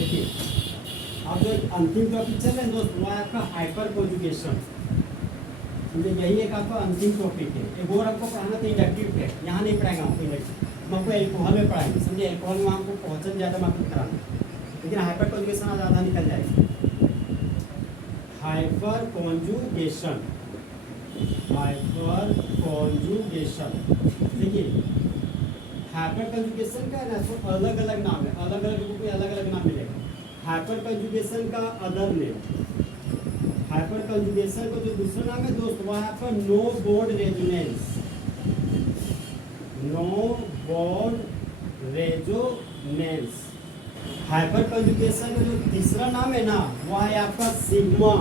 देखिए अब जो अंतिम टॉपिक चल रहा है दोस्त, वो है आपका हाइपर कॉन्जुगेशन। समझे, यही एक आपका अंतिम टॉपिक है। एक और आपको पढ़ाना था इलेक्ट्रिक है, यहाँ नहीं पढ़ाएगा आपको इलेक्ट्रिक, हम आपको एल्कोहल में पढ़ाएंगे। समझे, एल्कोहल में आपको पहुँचन ज़्यादा मात्र कराना, लेकिन हाइपर कॉन्जुगेशन आज आधा निकल जाएगा। Hyper conjugation, hyper conjugation. देखिए हाइपर कॉन्जुगेशन का है ना, तो अलग अलग नाम है, अलग अलग बुक में अलग अलग नाम मिलेगा। हाइपर कॉन्जुगेशन का अदर नेम, हाइपर कॉन्जुगेशन का जो दूसरा नाम है दोस्त, वह है आपका no bond resonance. No bond resonance. Hyperconjugation का जो तीसरा नाम है ना, वह है आपका sigma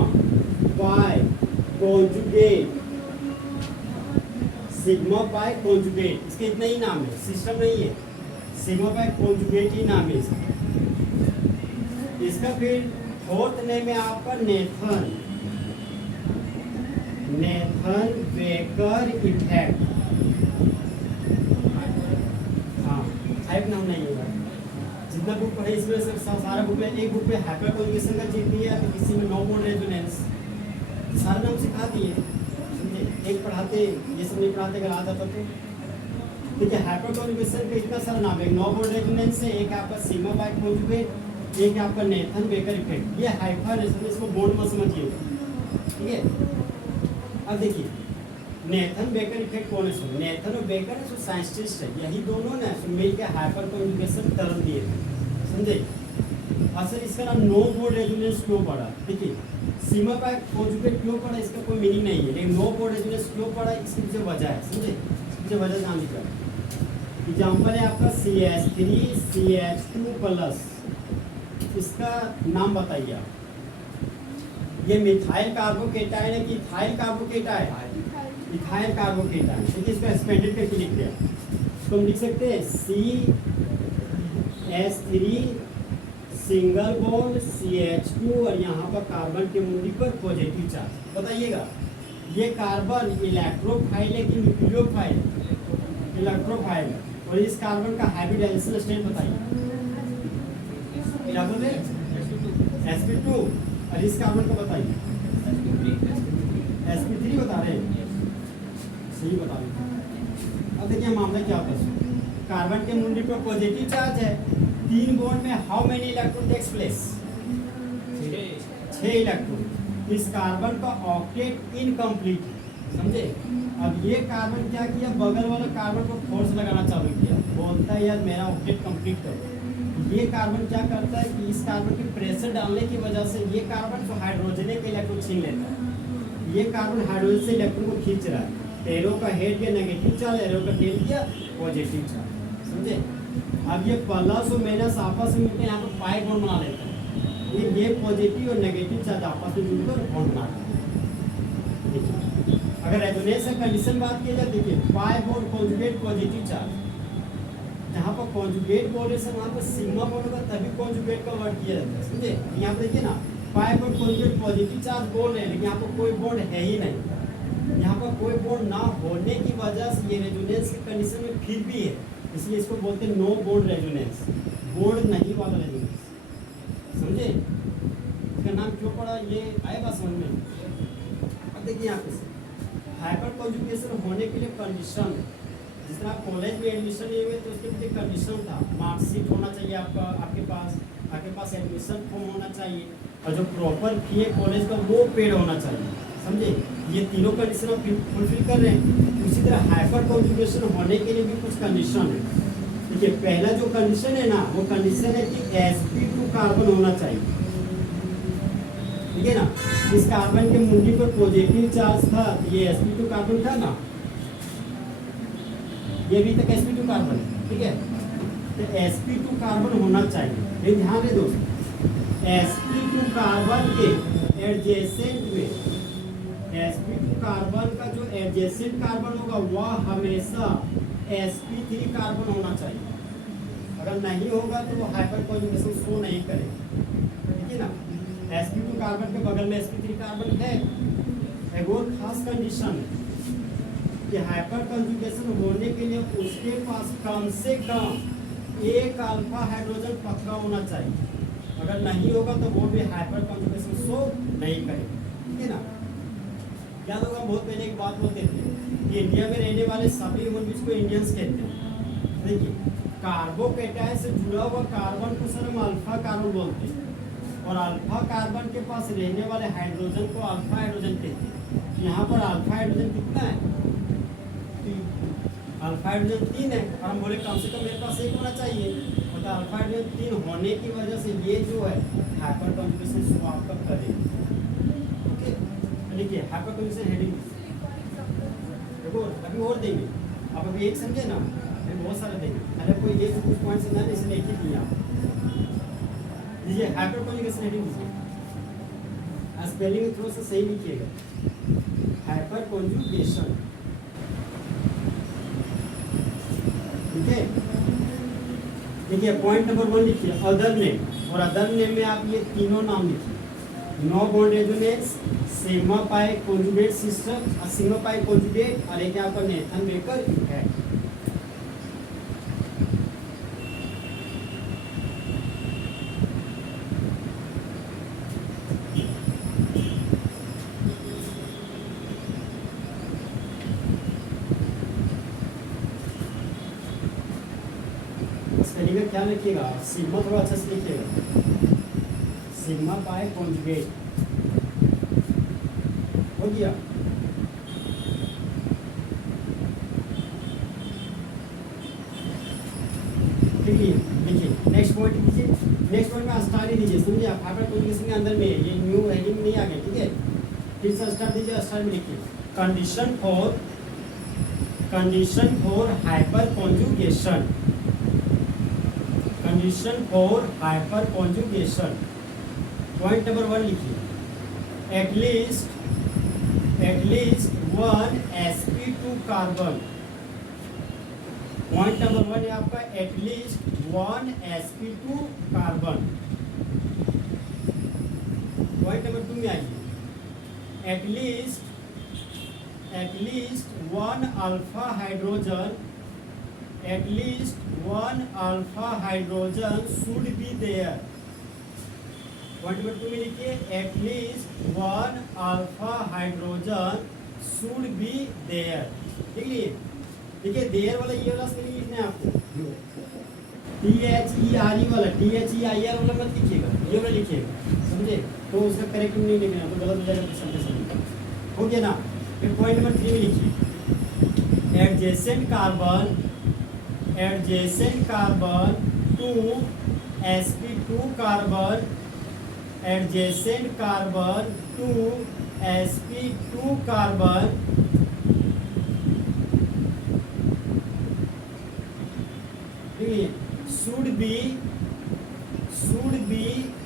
pi conjugate. Sigma pi conjugate, इसके इतना ही नाम है, सिस्टम नहीं है। सिग्मा पाई कॉन्जुगेट ही नाम है इसका। इसका फिर फोर्थ नेम है आपका नेथन, नेथन बेकर इफेक्ट। हाँ, टाइप नाम नहीं होगा। जितना बुक पढ़े इसमें से सारा बुक में, एक बुक में हाइपर कॉन्जुगेशन का चीज दिया है, तो किसी में नो बोर्ड रेजोनेंस, सारा नाम सिखा दिए। समझे, एक पढ़ाते ये सब नहीं पढ़ाते, अगर आ जाता तो। ठीक है, हाइपर कॉन्जुगेशन का इतना सारा नाम है, नो बोर्ड रेजोनेंस है, एक आपका सिग्मा बाय कॉन्जुगेट, एक आपका नेथन बेकर इफेक्ट। ये हाइपर है, इसको बोर्ड में समझिए। ठीक है, अब देखिए नेथन बेकर इफेक्ट कौन है? सो नेथन और बेकर है, सो साइंटिस्ट है, यही दोनों ने मिल के हाइपर कॉन्जुगेशन टर्म दिए थे। समझे, असल इसका नाम नो बोर्ड रेजोनेंस क्यों पड़ा? देखिए सीमा का कॉन्जुगेट क्यों पड़ा, इसका कोई मीनिंग नहीं है, लेकिन नो बोर्ड रेजोनेंस क्यों पड़ा, इसकी पीछे वजह है। समझे, इसकी पीछे वजह जान लीजिए। एग्जाम्पल है आपका CH3 CH2+, इसका नाम बताइए आप। ये मिथाइल कार्बोकेटाइन है कि इथाइल कार्बोकेटाइन? Ethyl carbocation. देखिए इसका एक्सपेंडेड करके लिख दिया, तो हम लिख सकते हैं CH3 सिंगल बॉन्ड CH2 और यहाँ पर कार्बन के मुंडी पर पॉजिटिव चार्ज। बताइएगा ये कार्बन इलेक्ट्रोफाइल है कि न्यूक्लियोफाइल? इलेक्ट्रोफाइल है। और इस कार्बन का हाइब्रिडाइजेशन स्टेट बताइए, क्या बोल रहे हैं? sp2। और इस कार्बन को बताइए, sp3 बता रहे हैं, सही बता रहे हैं। अब देखिए मामला क्या होता है, कार्बन के मुंडी पर पॉजिटिव चार्ज है, 3 बॉन्ड में how many electron takes place? 6 electron. इस कार्बन का ऑक्टेट इनकम्प्लीट है। समझे, अब ये कार्बन क्या किया, बगल वाला कार्बन को फोर्स लगाना चालू किया, बोलता है यार मेरा ऑक्टेट कंप्लीट करो। ये कार्बन क्या करता है कि इस कार्बन के प्रेशर डालने की वजह से ये कार्बन को हाइड्रोजन के इलेक्ट्रॉन छीन लेता है। ये कार्बन हाइड्रोजन से इलेक्ट्रॉन को खींच रहा है। एरो का हेड के नेगेटिव चार्ज, एरो का टेल किया पॉजिटिव चार्ज। समझे, अब ये प्लस और माइनस आपस में मिलकर यहाँ पर पाई बॉन्ड बना लेते हैं। ये पॉजिटिव और नेगेटिव चार्ज आपस में मिलकर बॉन्ड बनाते हैं। अगर रेजोनेंस का कंडीशन बात की जाए, देखिए pi bond conjugate positive charge, जहाँ पर कॉन्जुगेट बोल रहे हैं वहाँ पर सिग्मा बॉन्ड होगा, तभी कॉन्जुगेट का वर्ड किया जाता है। समझे, यहाँ पर देखिए ना pi bond conjugate positive charge बोल रहे हैं, लेकिन यहाँ पर कोई बॉन्ड है ही नहीं। यहाँ पर कोई बॉन्ड ना होने की वजह से ये रेजोनेंस की कंडीशन में फिर भी है, इसलिए इसको बोलते हैं नो बोर्ड रेजोनेंस, बोर्ड नहीं वाला रेजोनेंस। समझे, इसका नाम क्यों पड़ा, ये आएगा समझ में। अब देखिए यहाँ पे हाइपर कॉन्जुगेशन होने के लिए कंडीशन, जिस तरह आप कॉलेज में एडमिशन लिए हुए तो उसके पीछे कंडीशन था, मार्कशीट होना चाहिए आपका, आपके पास एडमिशन फॉर्म होना चाहिए, और जो प्रॉपर फी है कॉलेज का वो पेड होना चाहिए। समझे, ये तीनों कंडीशन आप फुलफिल कर रहे हैं। उसी तरह हाइपर कॉन्जुगेशन होने के लिए भी कुछ कंडीशन है। देखिए पहला जो कंडीशन है ना, वो कंडीशन है कि sp2 कार्बन होना चाहिए। ठीक है ना, इस कार्बन के मुंडी पर पॉजिटिव चार्ज था, ये sp2 कार्बन था ना, ये भी तक sp2 कार्बन है। ठीक है, तो sp2 कार्बन होना चाहिए। ये ध्यान दे दोस्तों, sp2 कार्बन के एडजेसेंट में, sp2 कार्बन का जो एडजेसेंट कार्बन होगा वह हमेशा sp3 कार्बन होना चाहिए। अगर नहीं होगा तो वो हाइपर कॉन्जुगेशन शो नहीं करेगा। ठीक है ना, sp2 कार्बन के बगल में sp3 कार्बन है। एक और खास कंडीशन है कि हाइपर कॉन्जुगेशन होने के लिए उसके पास कम से कम एक अल्फा हाइड्रोजन पक्का होना चाहिए। अगर नहीं होगा तो वो भी हाइपर कॉन्जुगेशन शो नहीं करेगा, ठीक है ना। याद होगा बहुत पहले एक बात बोलते थे कि इंडिया में रहने वाले सभी ह्यूमन बींग्स को इंडियंस कहते हैं। देखिए कार्बोकैटायन से जुड़ा हुआ कार्बन को सर हम अल्फा कार्बन बोलते हैं, और अल्फा कार्बन के पास रहने वाले हाइड्रोजन को अल्फा हाइड्रोजन कहते हैं। यहाँ पर अल्फा हाइड्रोजन कितना है? अल्फा हाइड्रोजन 3 है, और हम बोले कम से कम मेरे पास 1 होना चाहिए, मतलब अल्फा हाइड्रोजन 3 होने की वजह से ये जो है हाइपर कॉन्जुगेशन शो आपका करेगा। ओके, देखिए हाइपर कॉन्जुगेशन हेडिंग देखो अभी और देंगे, आप अभी एक समझे ना, अभी बहुत सारे देंगे। अरे कोई एक कुछ पॉइंट समझा नहीं, इसलिए एक ही दिया लीजिए। हाइपर कॉन्जुगेशन हेडिंग दीजिए, स्पेलिंग थोड़ा सा सही लिखिएगा, हाइपर कॉन्जुगेशन, ठीक है। देखिए पॉइंट नंबर 1 लिखिए अदर नेम, और अदर नेम में आप ये तीनों नाम लिखिए, no bond resonance, sigma pi conjugate system, sigma pi conjugate, और एक यहाँ पर नेथन बेकर है। स्पेलिंग का ख्याल रखिएगा, सिग्मा थोड़ा अच्छा से लिखिएगा, सिग्मा पाई कॉन्जुगेट हो गया। देखिए नेक्स्ट पॉइंट लीजिए, नेक्स्ट पॉइंट में स्टार ही दीजिए, समझिए आप हाइपर कॉन्जुगेशन के अंदर में ये न्यू हेडिंग नहीं आ गया, ठीक है। फिर से स्टार दीजिए, स्टार में लिखिए condition for hyper conjugation, condition for hyper conjugation. Point number 1 लिखिए at least 1 sp2 carbon. Point number 1 है आपका at least 1 sp2 carbon. Point number 2 में आइए at least 1 alpha hydrogen, at least 1 alpha hydrogen should be there. Point number 2 में लिखिए at least 1 alpha hydrogen should be there. देखिए there वाला ये वाला स्पेलिंग लिखना है आपको, THERE वाला, THEIR वाला मत लिखिएगा, ये वाला लिखिएगा, समझे। तो उसका करेक्ट नहीं लिखना, तो गलत हो जाएगा प्रश्न समझ, हो गया ना। फिर पॉइंट नंबर 3 में लिखिए adjacent carbon to sp2 carbon, adjacent carbon to sp2 carbon should be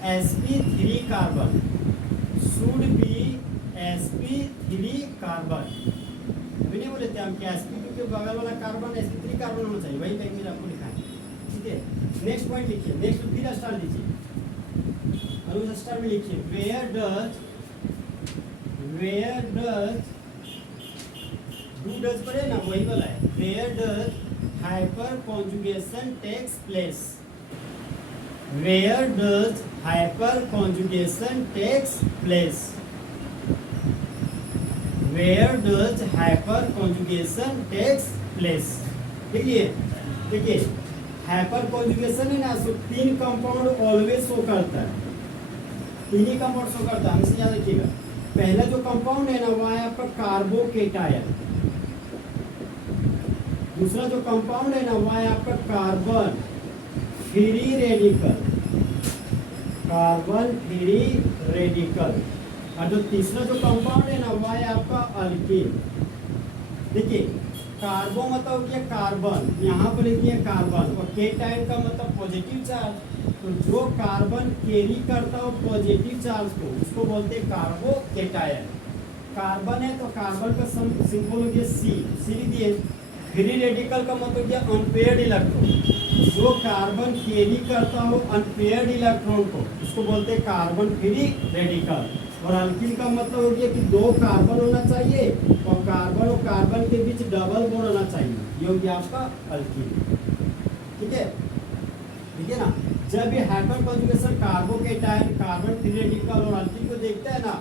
sp3 carbon, should be sp3 carbon. अभी नहीं बोले थे हम कि sp2 के बगल वाला कार्बन sp3 कार्बन होना चाहिए, वही पैक में आपको लिखा है, ठीक है। नेक्स्ट पॉइंट लिखिए, नेक्स्ट फिर स्टार लीजिए, और उस स्टार में लिखिए where does पड़े ना, वही वाला है, where does hyperconjugation takes place, where does hyperconjugation takes place, where does hyperconjugation takes place. देखिए हाइपर कॉन्जुगेशन है ना, सो 3 कंपाउंड ऑलवेज शो करता है, 3 ही कंपाउंड शो करता है, हमेशा याद रखिएगा। पहला जो कंपाउंड है ना वो है आपका कार्बोकेटायन, दूसरा जो कंपाउंड है ना वो है आपका कार्बन फ्री रेडिकल, और जो तीसरा जो कंपाउंड है ना वो है आपका अल्कीन। देखिए कार्बो मतलब हो गया कार्बन, यहाँ पर लिखिए कार्बन, और केटायन का मतलब पॉजिटिव चार्ज, तो जो कार्बन कैरी करता हो पॉजिटिव चार्ज को उसको बोलते हैं कार्बोकेटायन। कार्बन है तो कार्बन का सिंबल हो गया सी दिए। फ्री रेडिकल का मतलब क्या, अनपेयर्ड इलेक्ट्रॉन, जो कार्बन कैरी करता हो अनपेयर्ड इलेक्ट्रॉन को उसको बोलते हैं कार्बन फ्री रेडिकल। और अल्कीन का मतलब हो गया कि 2 कार्बन होना चाहिए और कार्बन के बीच डबल बॉन्ड होना चाहिए, ये हो गया आपका अल्कीन, ठीक है ना। जब ये hyper conjugation carbocation, carbon free radical और अल्कीन को देखता है ना,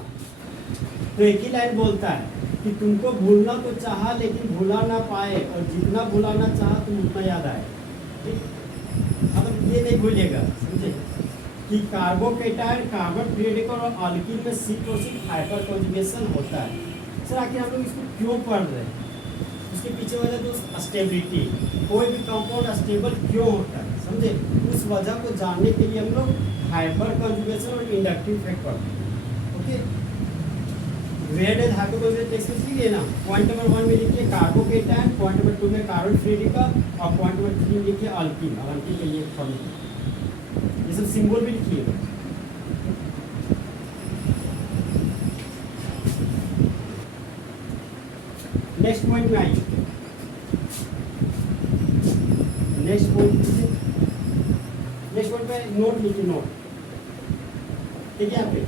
तो एक ही लाइन बोलता है कि तुमको भूलना तो चाहा लेकिन भूला ना पाए, और जितना भुलाना चाहा तुम उतना याद आए। ठीक, मतलब ये नहीं भूलिएगा, समझे कि कार्बोकेटायन, कार्बन फ्री रेडिकल और अल्कीन में C+C हाइपर कॉन्जुगेशन होता है। सर आखिर हम लोग इसको क्यों पढ़ रहे हैं? उसके पीछे वजह दोस्त स्टेबिलिटी, कोई भी कंपाउंड स्टेबल क्यों होता है, समझे? उस वजह को जानने के लिए हम लोग हाइपर कॉन्जुगेशन और इंडक्टिव इफेक्ट पढ़ते हैं। Okay, where does hyperconjugation takes लिखिए ना। पॉइंट नंबर 1 में लिखिए कार्बोकेटायन, पॉइंट नंबर 2 में कार्बन फ्री रेडिकल, और पॉइंट नंबर 3 में लिखिए अल्कीन। और अल्कीन के लिए फॉर्मूला, ये सब सिंबल भी लिखिए। नेक्स्ट पॉइंट में आइए, नेक्स्ट पॉइंट में नोट लिखिए, नोट। ठीक है, यहाँ पे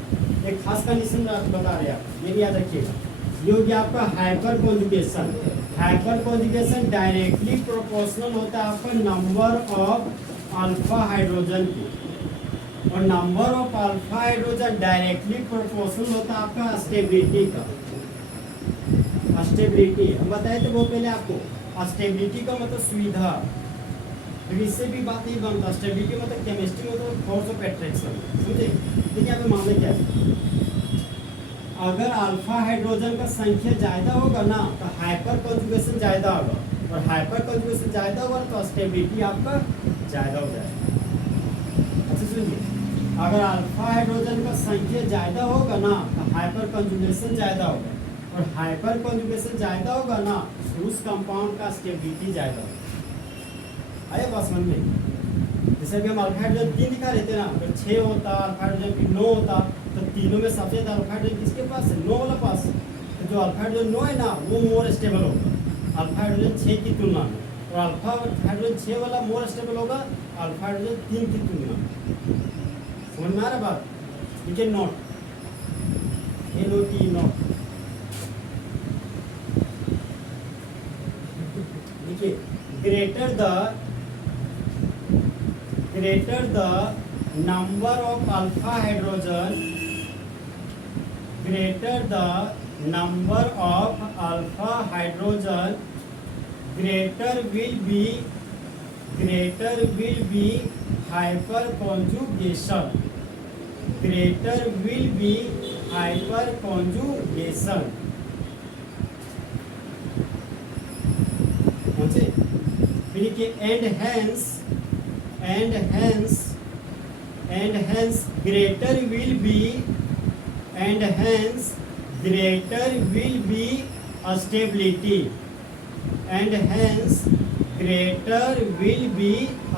एक खास कंडीशन बता रहे हैं आप, ये भी याद रखिएगा। ये हो गया आपका hyper conjugation. Hyper conjugation directly proportional होता है आपका नंबर ऑफ अल्फा हाइड्रोजन की, और number of alpha hydrogen directly proportional होता है आपका स्टेबिलिटी का। स्टेबिलिटी हम बताए थे वो पहले आपको। स्टेबिलिटी का मतलब सुविधा, फिर इससे भी बात नहीं बनता। स्टेबिलिटी मतलब केमिस्ट्री में तो फोर्स ऑफ अट्रैक्शन, समझे? देखिए यहाँ पे मामला क्या है, अगर अल्फा हाइड्रोजन का संख्या ज़्यादा होगा ना तो हाइपर कॉन्जुगेशन ज़्यादा होगा, और हाइपर कॉन्जुगेशन ज़्यादा होगा तो स्टेबिलिटी आपका ज़्यादा हो जाएगा। अच्छा सुनिए, अगर अल्फा हाइड्रोजन का संख्या ज़्यादा होगा ना तो हाइपर कॉन्जुगेशन ज़्यादा होगा, और हाइपर कॉन्जुगेशन ज़्यादा होगा ना तो उस कंपाउंड का स्टेबिलिटी ज़्यादा होगा। आया बात समझ में? जैसे कि हम अल्फा हाइड्रोजन 3 दिखा रहे थे ना, अगर 6 होता, अल्फा हाइड्रोजन 9 होता, तो तीनों में सबसे ज़्यादा अल्फा हाइड्रोजन किसके पास है? 9 वाला पास। तो जो अल्फा हाइड्रोजन 9 है ना वो मोर स्टेबल होगा अल्फा हाइड्रोजन 6 की तुलना में, और अल्फा हाइड्रोजन 6 वाला मोर स्टेबल होगा अल्फा हाइड्रोजन 3 की तुलना में। समझ में आ रहा बात? देखिए नोट, NOT नोट। देखिए greater the number of alpha hydrogen, greater the number of alpha hydrogen, greater will be hyperconjugation, greater will be hyperconjugation। and hence greater will be stability, and hence greater will be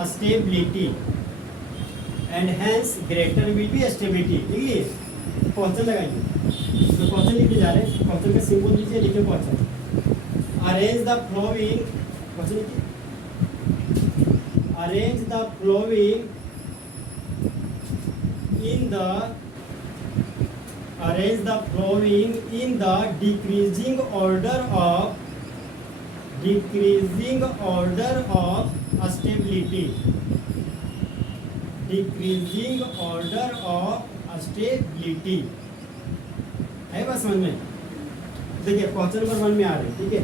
stability, and hence greater will be stability। देखिए question लगाइए, तो question लिखे जा रहे हैं, question का symbol लीजिए, लिखे question. Arrange the flowing, question लिखिए, arrange the flowing in the decreasing order of stability, decreasing order of stability। है बात समझ में? देखिए क्वेश्चन नंबर 1 में आ रहे हैं। ठीक है,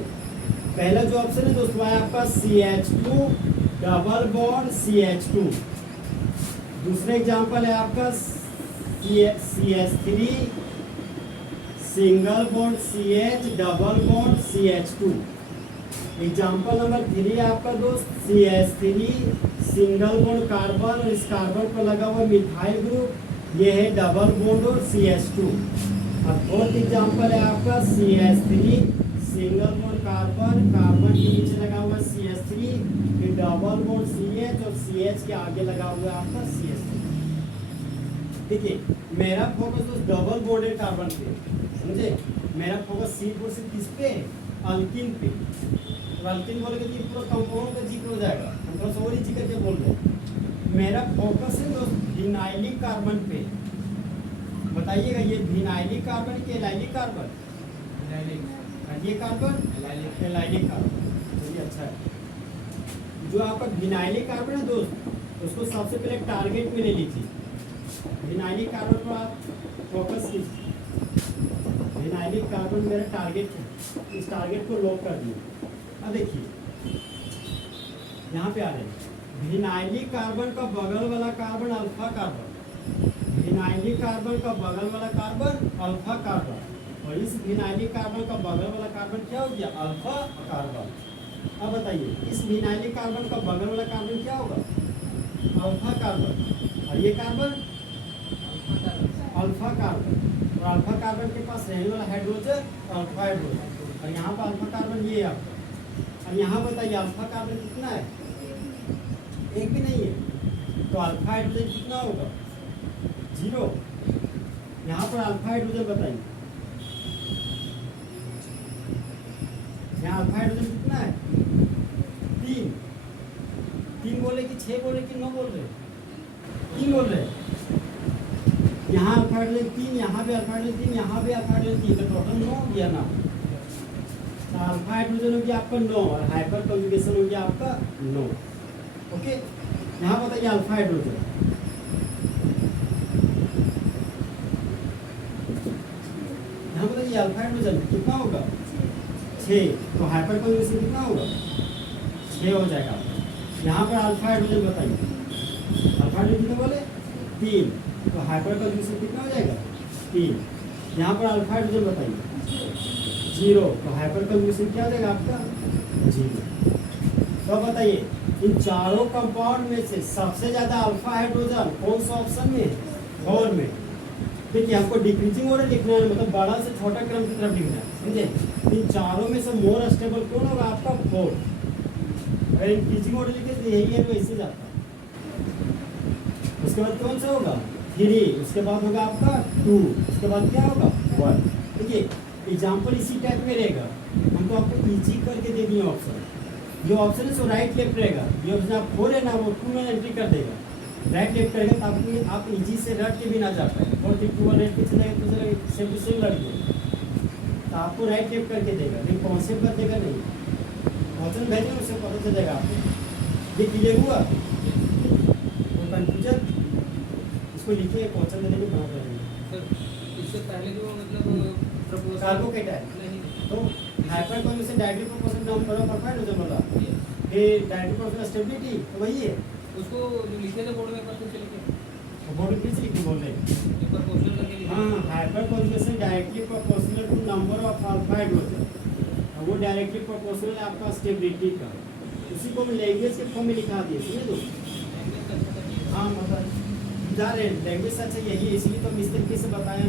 पहला जो ऑप्शन है दोस्तों है आपका CH2 डबल बॉन्ड CH2। दूसरा एग्जांपल है आपका CH3 single bond CH double bond CH2। Example number 3 है आपका दोस्त CH3 सिंगल बॉन्ड कार्बन, और इस कार्बन पर लगा हुआ मिथाइल ग्रुप, ये है डबल बॉन्ड और CH2। और फोर्थ एग्जांपल है आपका CH3 single bond carbon, carbon के नीचे लगा हुआ CH3, फिर डबल बॉन्ड CH, और CH के आगे लगा हुआ है आपका CH3। देखिए मेरा फोकस तो डबल बॉन्डेड कार्बन पे, समझे? मेरा फोकस सिर्फ किस पे? अल्कीन पे। तो अल्कीन बोलेंगे तो ये पूरा कंपाउंड का जिक्र हो जाएगा, हम थोड़ा सा और ही जिक्र क्या बोल रहे हैं। मेरा फोकस है दोस्त विनाइलिक कार्बन पे। बताइएगा ये विनाइलिक कार्बन कि एलाइलिक कार्बन? ये कार्बन एलाइलिक कार्बन। चलिए अच्छा है। जो आपका विनाइलिक कार्बन है दोस्त, उसको सबसे पहले टारगेट में ले लीजिए। विनाइलिक कार्बन पर आप फोकस कीजिए। विनाइलिक कार्बन मेरा टारगेट है, इस टारगेट को लॉक कर दिए। अब देखिए यहाँ पे आ रहे हैं, विनाइलिक कार्बन का बगल वाला carbon alpha carbon, vinylic carbon का बगल वाला कार्बन अल्फा कार्बन, और इस विनाइलिक कार्बन का बगल वाला कार्बन क्या हो गया, अल्फा कार्बन। अब बताइए इस विनाइलिक कार्बन का बगल वाला कार्बन क्या होगा, अल्फा कार्बन, और ये कार्बन अल्फा कार्बन, और अल्फा कार्बन के पास रहने वाला हाइड्रोजन अल्फा हाइड्रोजन, और यहाँ पर अल्फा कार्बन ये है आपका। और यहाँ बताइए अल्फा कार्बन कितना है, एक भी नहीं है, तो अल्फा हाइड्रोजन कितना होगा, 0। यहाँ पर अल्फा हाइड्रोजन बताइए, यहाँ अल्फा हाइड्रोजन कितना है, 3 बोले कि 6 बोले कि 9 बोल रहे, 3 बोल रहे। यहाँ अल्फा हाइड्रोजन 3, यहाँ भी अल्फा हाइड्रोजन 3, यहाँ भी अल्फा हाइड्रोजन 3, तो टोटल 9 हो गया ना। तो अल्फा हाइड्रोजन हो गया आपका 9 और हाइपर कॉन्जुगेशन हो गया आपका 9। ओके, यहाँ बताइए अल्फा हाइड्रोजन, यहाँ बताइए अल्फा हाइड्रोजन कितना होगा, 6, तो हाइपर कॉन्जुगेशन कितना होगा, 6 हो जाएगा। यहाँ पर अल्फा हाइड्रोजन बताइए, अल्फा हाइड्रोजन कितने बोले, 3, तो हाइपर कॉन्जुगेशन कितना हो जाएगा, 3। यहाँ पर अल्फा हाइड्रोजन बताइए 0, तो हाइपर कॉन्जुगेशन क्या हो जाएगा आपका, 0। तो बताइए इन चारों कंपाउंड में से सबसे ज्यादा अल्फा हाइड्रोजन कौन सा ऑप्शन में है, 4 में। देखिए हमको डिक्रीजिंग ऑर्डर लिखना है, मतलब बड़ा से छोटा क्रम की तरफ लिखना है, समझे। इन चारों में से मोर स्टेबल कौन होगा आपका, 4। अगर इंक्रीजिंग ऑर्डर लिखे तो यही है, वैसे जाता है। उसके बाद कौन सा होगा, 3, उसके बाद होगा आपका 2, उसके बाद क्या होगा, 1। देखिए एग्जाम्पल इसी टाइप में रहेगा, हम तो आपको इजी करके दे दिए ऑप्शन। जो ऑप्शन है सो राइट लेफ्ट रहेगा, ये ऑप्शन आप 4 है ना वो 2 में एंट्री कर देगा, राइट लेफ्ट करेगा ताकि आप इजी से रट के भी ना जा पाए, और फिर 2 रेट पीछे जाएगा तो सेम टू सेम लड़ गए, तो आपको राइट लेफ्ट करके देगा, लेकिन कॉन्सेप्ट कर देगा नहीं। ऑप्शन भेजेंगे उससे पता चल जाएगा आपको। ये क्लियर हुआ, वो कन्फ्यूजन इसको लिखिए, क्वेश्चन देने में बना रहेंगे। इससे पहले जो मतलब प्रपोजल कार्बोकेटाइन नहीं तो hyper conjugation directly proportional number of alpha hydrogen बोला, फिर डायरेक्टली प्रोपोर्शनल स्टेबिलिटी तो वही है, उसको जो लिखे थे बोर्ड में पर कुछ लिखे बोर्ड में किस लिखने बोल रहे हैं, प्रपोजल करके लिखे। हाँ hyperconjugation directly proportional to number of alpha hydrogen, और वो डायरेक्टली प्रोपोर्शनल है आपका स्टेबिलिटी का, उसी को हम लैंग्वेज के फॉर्म में लिखा दिए, समझे तो। हाँ मतलब जा रहे हैं लैंग्वेज अच्छा यही है, इसलिए तो हम इस तरीके से बताएं